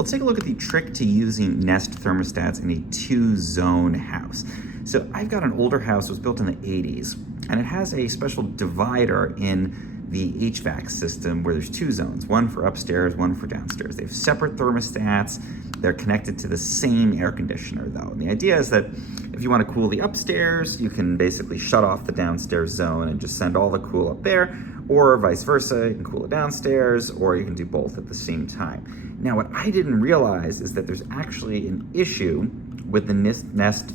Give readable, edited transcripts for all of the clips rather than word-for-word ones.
Let's take a look at the trick to using Nest thermostats in a two-zone house. So I've got an older house, it was built in the 80s, and it has a special divider in the HVAC system where there's two zones, one for upstairs, one for downstairs. They have separate thermostats. They're connected to the same air conditioner though. And the idea is that if you want to cool the upstairs, you can basically shut off the downstairs zone and just send all the cool up there, or vice versa, you can cool it downstairs, or you can do both at the same time. Now, what I didn't realize is that there's actually an issue with the Nest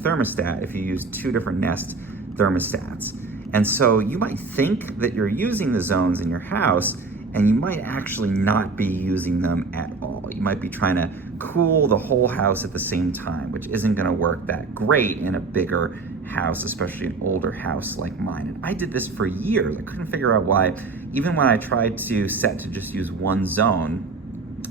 thermostat if you use two different Nest thermostats. And so you might think that you're using the zones in your house, and you might actually not be using them at all. You might be trying to cool the whole house at the same time, which isn't gonna work that great in a bigger house, especially an older house like mine. And I did this for years. I couldn't figure out why. Even when I tried to set to just use one zone,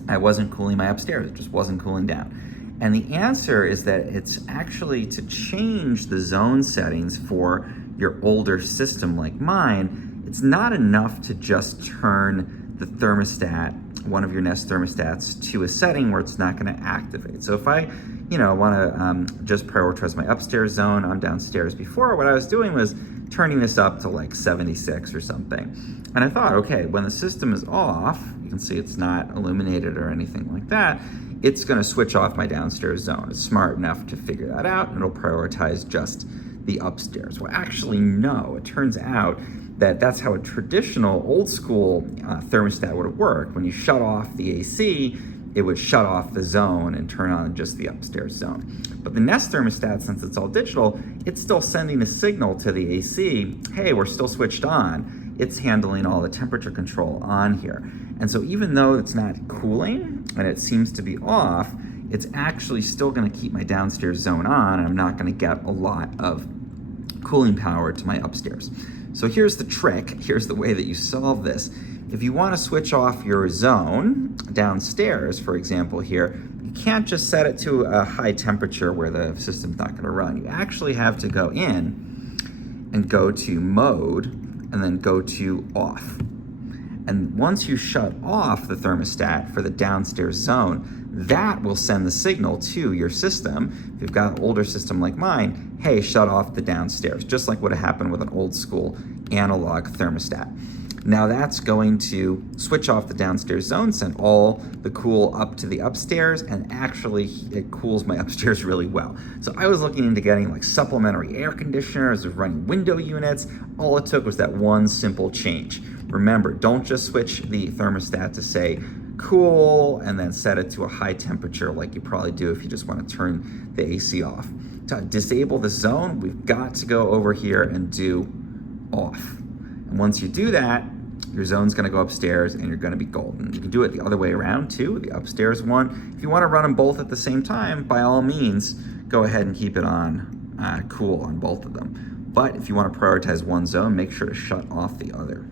I wasn't cooling my upstairs. It just wasn't cooling down. And the answer is that it's actually to change the zone settings for your older system like mine. It's not enough to just turn the thermostat, one of your Nest thermostats, to a setting where it's not going to activate. So if I, want to just prioritize my upstairs zone on downstairs, before what I was doing was turning this up to like 76 or something. And I thought, okay, when the system is off, you can see it's not illuminated or anything like that, it's going to switch off my downstairs zone. It's smart enough to figure that out, and it'll prioritize just the upstairs. Well, actually, no. It turns out that that's how a traditional old school thermostat would have worked. When you shut off the AC, it would shut off the zone and turn on just the upstairs zone. But the Nest thermostat, since it's all digital, it's still sending a signal to the AC, hey, we're still switched on. It's handling all the temperature control on here. And so even though it's not cooling and it seems to be off, it's actually still gonna keep my downstairs zone on, and I'm not gonna get a lot of cooling power to my upstairs. So here's the trick, here's the way that you solve this. If you wanna switch off your zone downstairs, for example here, you can't just set it to a high temperature where the system's not gonna run. You actually have to go in and go to mode and then go to off. And once you shut off the thermostat for the downstairs zone, that will send the signal to your system. If you've got an older system like mine, hey, shut off the downstairs, just like what happened with an old school analog thermostat. Now that's going to switch off the downstairs zone, send all the cool up to the upstairs, and actually it cools my upstairs really well. So I was looking into getting like supplementary air conditioners, running window units. All it took was that one simple change. Remember, don't just switch the thermostat to say cool and then set it to a high temperature like you probably do if you just want to turn the AC off. To disable the zone, we've got to go over here and do off. And once you do that, your zone's gonna go upstairs and you're gonna be golden. You can do it the other way around too, the upstairs one. If you wanna run them both at the same time, by all means, go ahead and keep it on cool on both of them. But if you wanna prioritize one zone, make sure to shut off the other.